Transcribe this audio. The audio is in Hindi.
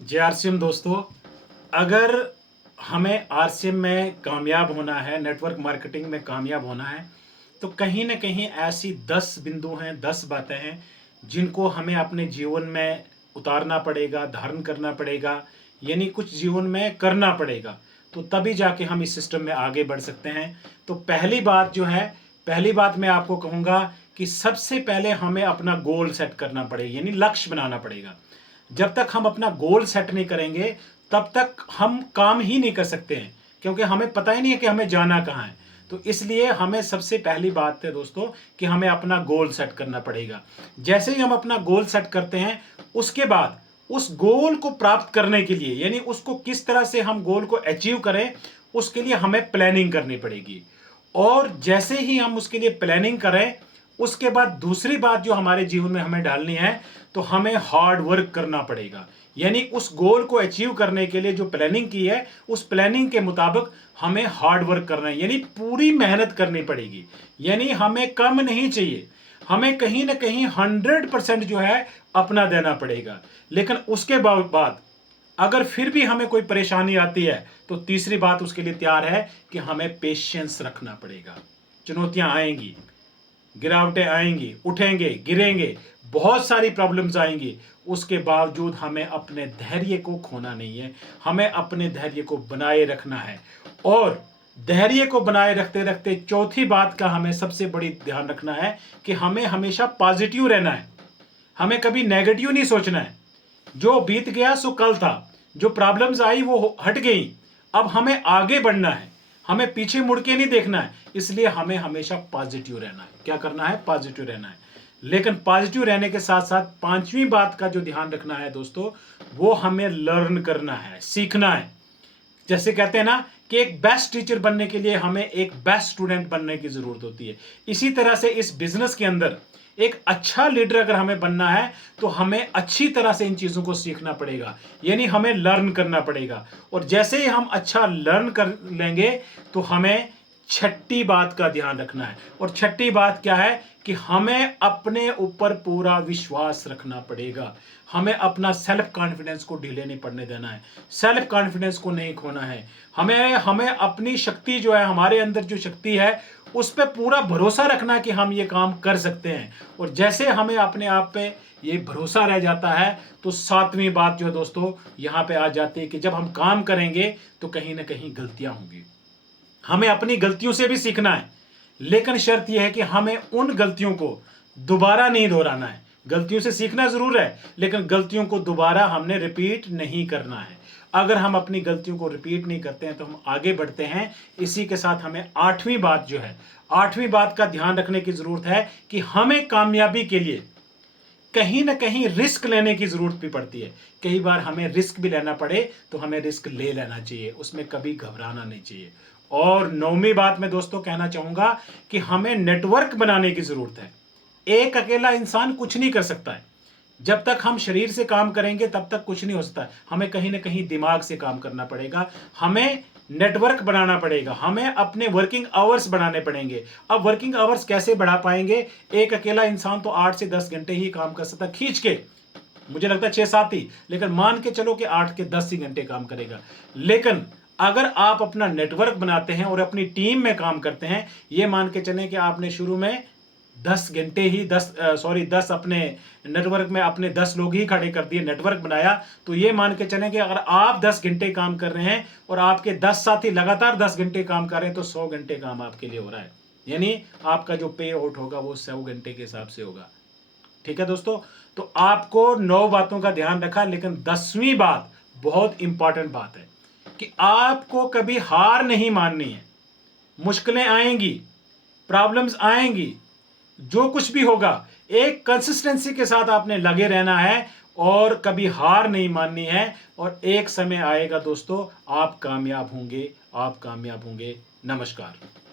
जी आरसीएम दोस्तों, अगर हमें आरसीएम में कामयाब होना है, नेटवर्क मार्केटिंग में कामयाब होना है, तो कहीं न कहीं ऐसी 10 बिंदु हैं, 10 बातें हैं, जिनको हमें अपने जीवन में उतारना पड़ेगा, धारण करना पड़ेगा, यानी कुछ जीवन में करना पड़ेगा। तो तभी जाके हम इस सिस्टम में आगे बढ़ सकते हैं। तो पहली बात जो है, पहली बात मैं आपको कहूँगा कि सबसे पहले हमें अपना गोल सेट करना पड़ेगा, यानी लक्ष्य बनाना पड़ेगा। जब तक हम अपना गोल सेट नहीं करेंगे, तब तक हम काम ही नहीं कर सकते हैं, क्योंकि हमें पता ही नहीं है कि हमें जाना कहाँ है। तो इसलिए हमें सबसे पहली बात है दोस्तों कि हमें अपना गोल सेट करना पड़ेगा। जैसे ही हम अपना गोल सेट करते हैं, उसके बाद उस गोल को प्राप्त करने के लिए, यानी उसको किस तरह से हम गोल को अचीव करें, उसके लिए हमें प्लानिंग करनी पड़ेगी। और जैसे ही हम उसके लिए प्लानिंग करें, उसके बाद दूसरी बात जो हमारे जीवन में हमें डालनी है, तो हमें हार्ड वर्क करना पड़ेगा। यानी उस गोल को अचीव करने के लिए जो प्लानिंग की है, उस प्लानिंग के मुताबिक हमें हार्ड वर्क करना है, यानी पूरी मेहनत करनी पड़ेगी। यानी हमें कम नहीं चाहिए, हमें कहीं ना कहीं 100% जो है अपना देना पड़ेगा। लेकिन उसके बाद अगर फिर भी हमें कोई परेशानी आती है, तो तीसरी बात उसके लिए तैयार है कि हमें पेशेंस रखना पड़ेगा। चुनौतियां आएंगी, गिरावटें आएंगी, उठेंगे, गिरेंगे, बहुत सारी प्रॉब्लम्स आएंगी। उसके बावजूद हमें अपने धैर्य को खोना नहीं है, हमें अपने धैर्य को बनाए रखना है। और धैर्य को बनाए रखते रखते चौथी बात का हमें सबसे बड़ी ध्यान रखना है कि हमें हमेशा पॉजिटिव रहना है, हमें कभी नेगेटिव नहीं सोचना है। जो बीत गया सो कल था, जो प्रॉब्लम्स आई वो हट गई, अब हमें आगे बढ़ना है, हमें पीछे मुड़ के नहीं देखना है। इसलिए हमें हमेशा पॉजिटिव रहना है। क्या करना है? पॉजिटिव रहना है। लेकिन पॉजिटिव रहने के साथ साथ पांचवी बात का जो ध्यान रखना है दोस्तों, वो हमें लर्न करना है, सीखना है। जैसे कहते हैं ना कि एक बेस्ट टीचर बनने के लिए हमें एक बेस्ट स्टूडेंट बनने की जरूरत होती है। इसी तरह से इस बिजनेस के अंदर एक अच्छा लीडर अगर हमें बनना है, तो हमें अच्छी तरह से इन चीजों को सीखना पड़ेगा, यानी हमें लर्न करना पड़ेगा। और जैसे ही हम अच्छा लर्न कर लेंगे, तो हमें छठी बात का ध्यान रखना है। और छठी बात क्या है कि हमें अपने ऊपर पूरा विश्वास रखना पड़ेगा। हमें अपना सेल्फ कॉन्फिडेंस को ढीले नहीं पड़ने देना है, सेल्फ कॉन्फिडेंस को नहीं खोना है। हमें हमें अपनी शक्ति जो है, हमारे अंदर जो शक्ति है, उस पर पूरा भरोसा रखना कि हम ये काम कर सकते हैं। और जैसे हमें अपने आप पे ये भरोसा रह जाता है, तो सातवीं बात जो है दोस्तों यहाँ पे आ जाती है कि जब हम काम करेंगे, तो कहीं ना कहीं गलतियां होंगी। हमें अपनी गलतियों से भी सीखना है, लेकिन शर्त यह है कि हमें उन गलतियों को दोबारा नहीं दोहराना है। गलतियों से सीखना जरूर है, लेकिन गलतियों को दोबारा हमने रिपीट नहीं करना है। अगर हम अपनी गलतियों को रिपीट नहीं करते हैं, तो हम आगे बढ़ते हैं। इसी के साथ हमें आठवीं बात जो है, आठवीं बात का ध्यान रखने की जरूरत है कि हमें कामयाबी के लिए कहीं ना कहीं रिस्क लेने की जरूरत भी पड़ती है। कई बार हमें रिस्क भी लेना पड़े, तो हमें रिस्क ले लेना चाहिए, उसमें कभी घबराना नहीं चाहिए। और नौवीं बात मैं दोस्तों कहना चाहूंगा कि हमें नेटवर्क बनाने की जरूरत है। एक अकेला इंसान कुछ नहीं कर सकता है। जब तक हम शरीर से काम करेंगे, तब तक कुछ नहीं हो सकता। हमें कहीं ना कहीं दिमाग से काम करना पड़ेगा, हमें नेटवर्क बनाना पड़ेगा, हमें अपने वर्किंग आवर्स बढ़ाने पड़ेंगे। अब वर्किंग आवर्स कैसे बढ़ा पाएंगे? एक अकेला इंसान तो 8 से 10 घंटे ही काम कर सकता, खींच के मुझे लगता है 6-7 ही, लेकिन मान के चलो कि 8 के 10 ही घंटे काम करेगा। लेकिन अगर आप अपना नेटवर्क बनाते हैं और अपनी टीम में काम करते हैं, ये मान के चलें कि आपने शुरू में 10 घंटे ही 10 अपने नेटवर्क में अपने 10 लोग ही खड़े कर दिए, नेटवर्क बनाया, तो ये मान के चलें कि अगर आप 10 घंटे काम कर रहे हैं और आपके 10 साथी लगातार 10 घंटे काम कर रहे हैं, तो 100 घंटे काम आपके लिए हो रहा है। यानी आपका जो पे आउट होगा वो 100 घंटे के हिसाब से होगा। ठीक है दोस्तों, तो आपको 9 बातों का ध्यान रखा, लेकिन 10वीं बात बहुत इंपॉर्टेंट बात है कि आपको कभी हार नहीं माननी है। मुश्किलें आएंगी, प्रॉब्लम्स आएंगी, जो कुछ भी होगा, एक कंसिस्टेंसी के साथ आपने लगे रहना है और कभी हार नहीं माननी है। और एक समय आएगा दोस्तों, आप कामयाब होंगे, आप कामयाब होंगे। नमस्कार।